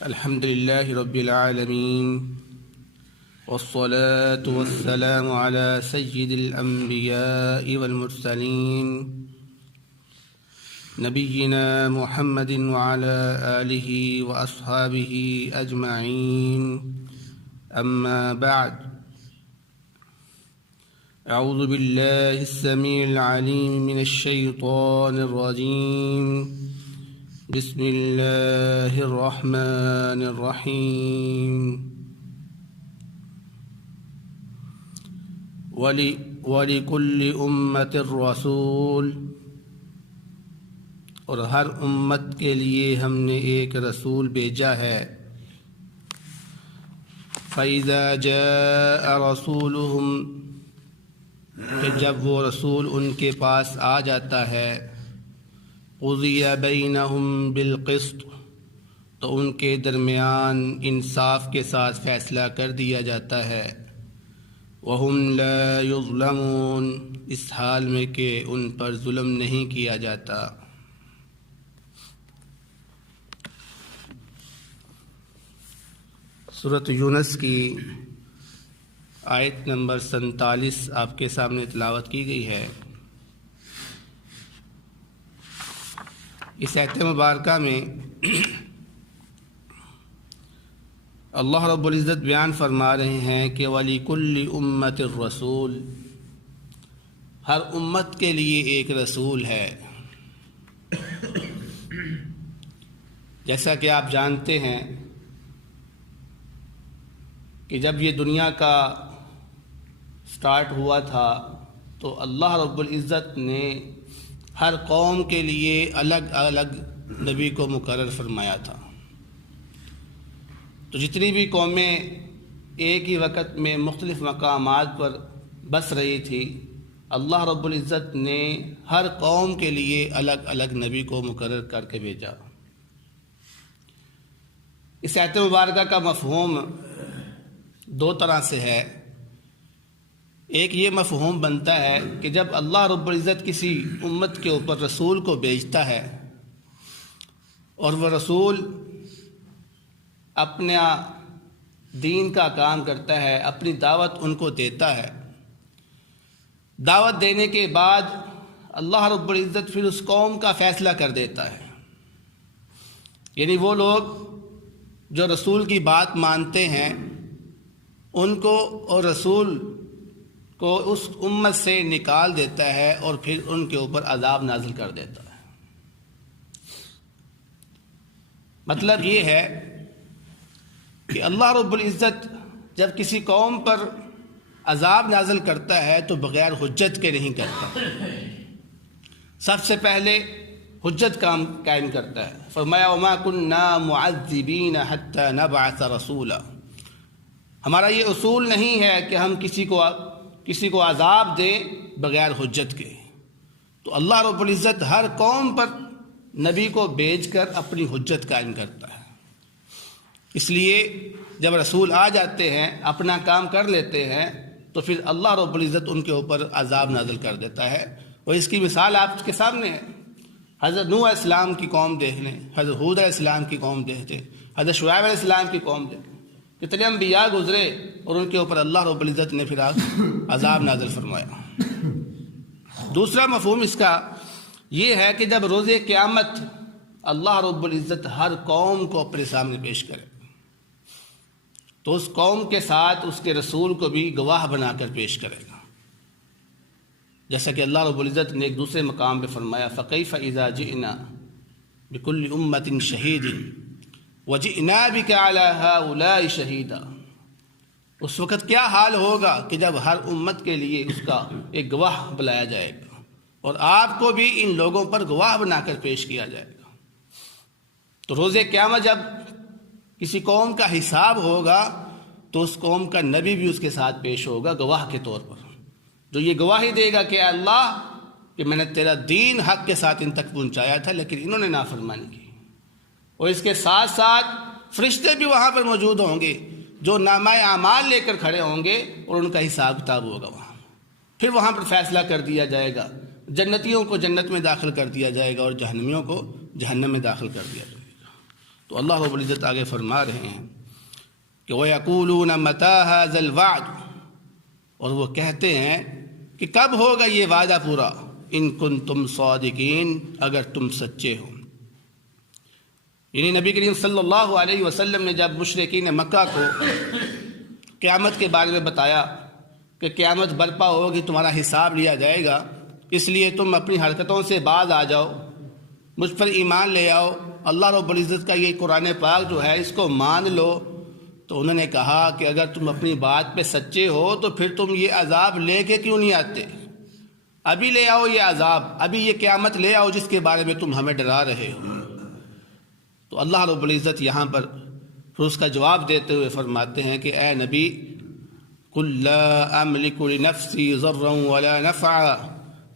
الحمد لله رب العالمين والصلاة والسلام على سيد الأنبياء والمرسلين نبينا محمد وعلى آله وأصحابه أجمعين أما بعد أعوذ بالله السميع العليم من الشيطان الرجيم بسم الله الرحمن الرحيم وَلِكُلِّ أُمَّةٍ رَسُولٌ اور ہر امت کے لیے ہم نے ایک رسول بھیجا ہے. فَإِذَا جَاءَ رَسُولُهُمْ کہ جب وہ رسول ان کے پاس آ جاتا ہے قُضِيَ بَيْنَهُمْ بِالْقِسْطِ تو ان کے درمیان انصاف کے ساتھ فیصلہ کر دیا جاتا ہے. وَهُمْ لَا يُظْلَمُونَ اس حال میں کہ ان پر ظلم نہیں کیا جاتا. سورۃ یونس کی آیت نمبر 47 آپ کے سامنے تلاوت کی گئی ہے. اس آیت مبارکہ میں اللہ رب العزت بیان فرما رہے ہیں کہ وَلِكُلِّ أُمَّةٍ الرَّسُولِ ہر امت کے لیے ایک رسول ہے. جیسا کہ آپ جانتے ہیں کہ جب یہ دنیا کا سٹارٹ ہوا تھا تو اللہ رب العزت نے ہر قوم کے لیے الگ الگ نبی کو مقرر فرمایا تھا. تو جتنی بھی قومیں ایک ہی وقت میں مختلف مقامات پر بس رہی تھی اللہ رب العزت نے ہر قوم کے لیے الگ الگ نبی کو مقرر کر کے بھیجا. اس آیت مبارکہ کا مفہوم دو طرح سے ہے. ایک یہ مفہوم بنتا ہے کہ جب اللہ رب العزت کسی امت کے اوپر رسول کو بھیجتا ہے اور وہ رسول اپنا دین کا کام کرتا ہے، اپنی دعوت ان کو دیتا ہے، دعوت دینے کے بعد اللہ رب العزت پھر اس قوم کا فیصلہ کر دیتا ہے. یعنی وہ لوگ جو رسول کی بات مانتے ہیں ان کو اور رسول کو اس امت سے نکال دیتا ہے اور پھر ان کے اوپر عذاب نازل کر دیتا ہے. مطلب یہ ہے کہ اللہ رب العزت جب کسی قوم پر عذاب نازل کرتا ہے تو بغیر حجت کے نہیں کرتا. سب سے پہلے حجت قائم کرتا ہے. فرمایا وَمَا كُنَّا مُعَذِّبِينَ حَتَّى نَبْعَثَ رَسُولًا ہمارا یہ اصول نہیں ہے کہ ہم کسی کو عذاب دیں بغیر حجت کے. تو اللہ رب العزت ہر قوم پر نبی کو بھیج کر اپنی حجت قائم کرتا ہے. اس لیے جب رسول آ جاتے ہیں اپنا کام کر لیتے ہیں تو پھر اللہ رب العزت ان کے اوپر عذاب نازل کر دیتا ہے. اور اس کی مثال آپ کے سامنے ہے. حضرت نوح علیہ السلام کی قوم دیکھ لیں، حضرت ہود علیہ السلام کی قوم دیکھ لیں، حضرت شعیب علیہ السلام کی قوم دیکھ لیں. کتنے انبیاء گزرے اور ان کے اوپر اللہ رب العزت نے پھر عذاب نازل فرمایا. دوسرا مفہوم اس کا یہ ہے کہ جب روز قیامت اللہ رب العزت ہر قوم کو اپنے سامنے پیش کرے تو اس قوم کے ساتھ اس کے رسول کو بھی گواہ بنا کر پیش کرے گا. جیسا کہ اللہ رب العزت نے ایک دوسرے مقام پہ فرمایا فَكَيْفَ إِذَا جِئْنَا بِكُلِّ أُمَّةٍ شَهِيدٍ وَجِئْنَا بِكَ عَلَى هَؤُلَاءِ شَهِيدًا اس وقت کیا حال ہوگا کہ جب ہر امت کے لیے اس کا ایک گواہ بلایا جائے گا اور آپ کو بھی ان لوگوں پر گواہ بنا کر پیش کیا جائے گا. تو روز قیامت جب کسی قوم کا حساب ہوگا تو اس قوم کا نبی بھی اس کے ساتھ پیش ہوگا گواہ کے طور پر، جو یہ گواہی دے گا کہ اے اللہ کہ میں نے تیرا دین حق کے ساتھ ان تک پہنچایا تھا لیکن انہوں نے نافرمانی کی. اور اس کے ساتھ ساتھ فرشتے بھی وہاں پر موجود ہوں گے جو نامہ اعمال لے کر کھڑے ہوں گے اور ان کا حساب کتاب ہوگا وہاں. پھر وہاں پر فیصلہ کر دیا جائے گا. جنتیوں کو جنت میں داخل کر دیا جائے گا اور جہنمیوں کو جہنم میں داخل کر دیا جائے گا. تو اللہ رب العزت آگے فرما رہے ہیں کہ وَيَقُولُونَ مَتَى هَذَا الْوَعْدُ، اور وہ کہتے ہیں کہ کب ہوگا یہ وعدہ پورا، ان کنتم صادقین، اگر تم سچے ہو۔ یعنی نبی کریم صلی اللہ علیہ وسلم نے جب مشرکین مکہ کو قیامت کے بارے میں بتایا کہ قیامت برپا ہوگی، تمہارا حساب لیا جائے گا، اس لیے تم اپنی حرکتوں سے باز آ جاؤ، مجھ پر ایمان لے آؤ، اللہ رب العزت کا یہ قرآن پاک جو ہے اس کو مان لو، تو انہوں نے کہا کہ اگر تم اپنی بات پہ سچے ہو تو پھر تم یہ عذاب لے کے کیوں نہیں آتے؟ ابھی لے آؤ یہ عذاب، ابھی یہ قیامت لے آؤ جس کے بارے میں تم ہمیں ڈرا رہے ہو۔ تو اللہ رب العزت یہاں پر پھر اس کا جواب دیتے ہوئے فرماتے ہیں کہ اے نبی، قُلْ لَا أَمْلِكُ لِنَفْسِي ضَرًّا وَلَا نَفْعًا،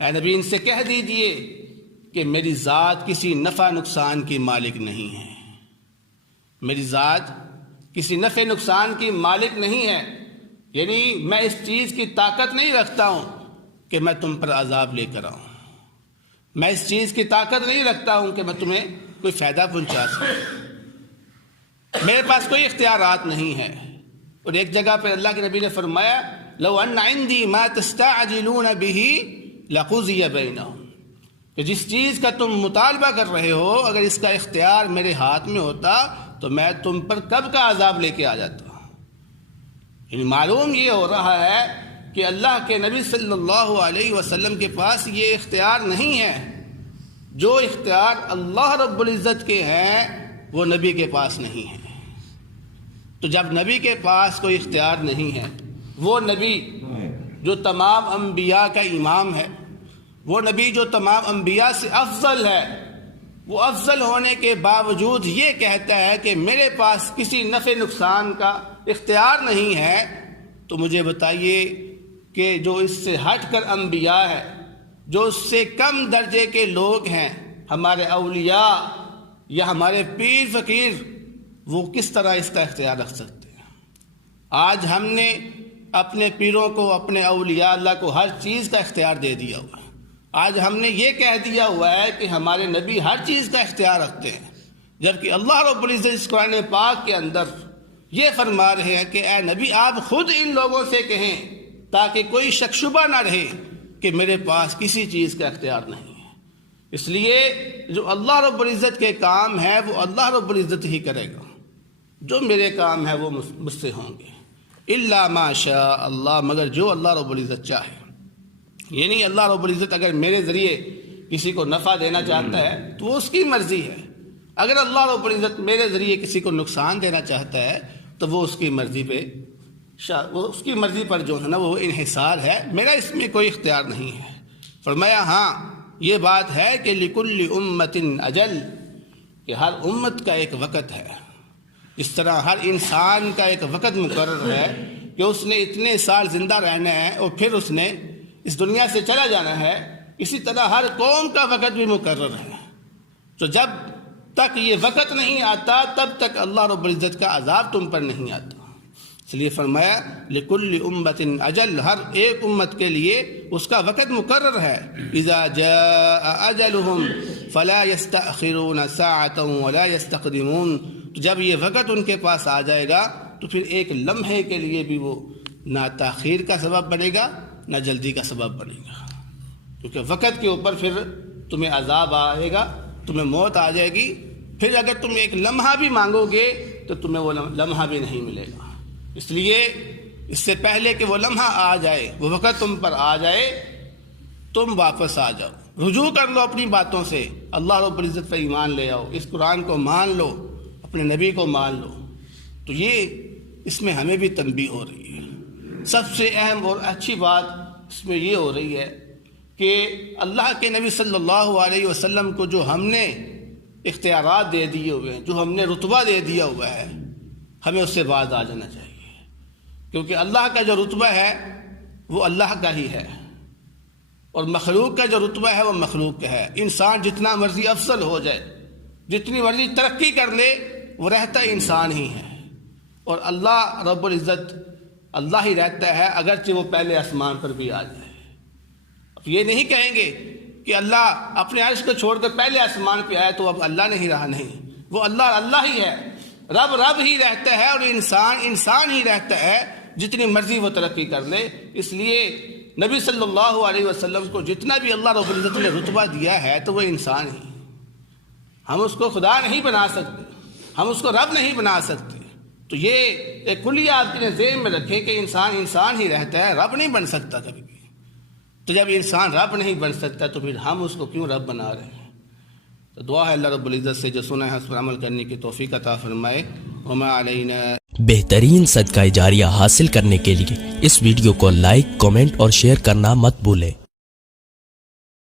اے نبی ان سے کہہ دیجئے کہ میری ذات کسی نفع نقصان کی مالک نہیں ہے، میری ذات کسی نفع نقصان کی مالک نہیں ہے، یعنی میں اس چیز کی طاقت نہیں رکھتا ہوں کہ میں تم پر عذاب لے کر آؤں، میں اس چیز کی طاقت نہیں رکھتا ہوں کہ میں تمہیں کوئی فائدہ پہنچا سکوں، میرے پاس کوئی اختیارات نہیں ہے۔ اور ایک جگہ پہ اللہ کے نبی نے فرمایا لو ان عندي ما تستعجلون به لقضي بينهم، کہ جس چیز کا تم مطالبہ کر رہے ہو اگر اس کا اختیار میرے ہاتھ میں ہوتا تو میں تم پر کب کا عذاب لے کے آ جاتا۔ یعنی معلوم یہ ہو رہا ہے کہ اللہ کے نبی صلی اللہ علیہ وسلم کے پاس یہ اختیار نہیں ہے، جو اختیار اللہ رب العزت کے ہیں وہ نبی کے پاس نہیں ہے۔ تو جب نبی کے پاس کوئی اختیار نہیں ہے، وہ نبی جو تمام انبیاء کا امام ہے، وہ نبی جو تمام انبیاء سے افضل ہے، وہ افضل ہونے کے باوجود یہ کہتا ہے کہ میرے پاس کسی نفع نقصان کا اختیار نہیں ہے، تو مجھے بتائیے کہ جو اس سے ہٹ کر انبیاء ہے، جو اس سے کم درجے کے لوگ ہیں، ہمارے اولیاء یا ہمارے پیر فقیر، وہ کس طرح اس کا اختیار رکھ سکتے ہیں؟ آج ہم نے اپنے پیروں کو، اپنے اولیاء اللہ کو ہر چیز کا اختیار دے دیا ہوا ہے۔ آج ہم نے یہ کہہ دیا ہوا ہے کہ ہمارے نبی ہر چیز کا اختیار رکھتے ہیں، جبکہ اللہ رب العزت اس قرآن پاک کے اندر یہ فرما رہے ہیں کہ اے نبی آپ خود ان لوگوں سے کہیں تاکہ کوئی شک شبہ نہ رہے کہ میرے پاس کسی چیز کا اختیار نہیں ہے۔ اس لیے جو اللہ رب العزت کے کام ہے وہ اللہ رب العزت ہی کرے گا، جو میرے کام ہے وہ مجھ سے ہوں گے، الا ما شاء اللہ، مگر جو اللہ رب العزت چاہے۔ یعنی اللہ رب العزت اگر میرے ذریعے کسی کو نفع دینا چاہتا ہے تو وہ اس کی مرضی ہے، اگر اللہ رب العزت میرے ذریعے کسی کو نقصان دینا چاہتا ہے تو وہ اس کی مرضی پہ، وہ اس کی مرضی پر جو ہے نا وہ انحصار ہے، میرا اس میں کوئی اختیار نہیں ہے۔ فرمایا ہاں یہ بات ہے کہ لکل امت اجل، کہ ہر امت کا ایک وقت ہے، اس طرح ہر انسان کا ایک وقت مقرر ہے کہ اس نے اتنے سال زندہ رہنا ہے اور پھر اس نے اس دنیا سے چلا جانا ہے، اسی طرح ہر قوم کا وقت بھی مقرر ہے۔ تو جب تک یہ وقت نہیں آتا تب تک اللہ رب العزت کا عذاب تم پر نہیں آتا، اس لیے فرمایا لکل امت اجل، ہر ایک امت کے لیے اس کا وقت مقرر ہے۔ اذا جاء اجلهم فلا يستأخرون ساعة ولا يستقدمون، تو جب یہ وقت ان کے پاس آ جائے گا تو پھر ایک لمحے کے لیے بھی وہ نہ تاخیر کا سبب بنے گا نہ جلدی کا سبب بنے گا، کیونکہ وقت کے اوپر پھر تمہیں عذاب آئے گا، تمہیں موت آ جائے گی، پھر اگر تم ایک لمحہ بھی مانگو گے تو تمہیں وہ لمحہ بھی نہیں ملے گا۔ اس لیے اس سے پہلے کہ وہ لمحہ آ جائے، وہ وقت تم پر آ جائے، تم واپس آ جاؤ، رجوع کر لو اپنی باتوں سے، اللہ رب العزت پر ایمان لے آؤ، اس قرآن کو مان لو، اپنے نبی کو مان لو۔ تو یہ اس میں ہمیں بھی تنبیہ ہو رہی ہے۔ سب سے اہم اور اچھی بات اس میں یہ ہو رہی ہے کہ اللہ کے نبی صلی اللہ علیہ وسلم کو جو ہم نے اختیارات دے دیے ہوئے ہیں، جو ہم نے رتبہ دے دیا ہوا ہے، ہمیں اس سے باز آ جانا چاہیے، کیونکہ اللہ کا جو رتبہ ہے وہ اللہ کا ہی ہے، اور مخلوق کا جو رتبہ ہے وہ مخلوق کا ہے۔ انسان جتنا مرضی افضل ہو جائے، جتنی مرضی ترقی کر لے، وہ رہتا انسان ہی ہے، اور اللہ رب العزت اللہ ہی رہتا ہے، اگرچہ وہ پہلے آسمان پر بھی آ جائے۔ اب یہ نہیں کہیں گے کہ اللہ اپنے عرش کو چھوڑ کر پہلے آسمان پہ آئے تو اب اللہ نہیں رہا، نہیں، وہ اللہ اللہ ہی ہے، رب رب ہی رہتا ہے، اور انسان انسان ہی رہتا ہے، جتنی مرضی وہ ترقی کر لے۔ اس لیے نبی صلی اللہ علیہ وسلم کو جتنا بھی اللہ رب العزت نے رتبہ دیا ہے تو وہ انسان ہی، ہم اس کو خدا نہیں بنا سکتے، ہم اس کو رب نہیں بنا سکتے۔ تو یہ ایک کلیہ آپ کے ذہن میں رکھیں کہ انسان انسان ہی رہتا ہے، رب نہیں بن سکتا کبھی بھی۔ تو جب انسان رب نہیں بن سکتا تو پھر ہم اس کو کیوں رب بنا رہے ہیں؟ تو دعا ہے اللہ رب العزت سے جو سنا ہے اس پر عمل کرنے کی توفیق عطا فرمائے۔ وما علینا۔ بہترین صدقہ جاریہ حاصل کرنے کے لیے اس ویڈیو کو لائک، کمنٹ اور شیئر کرنا مت بھولیں۔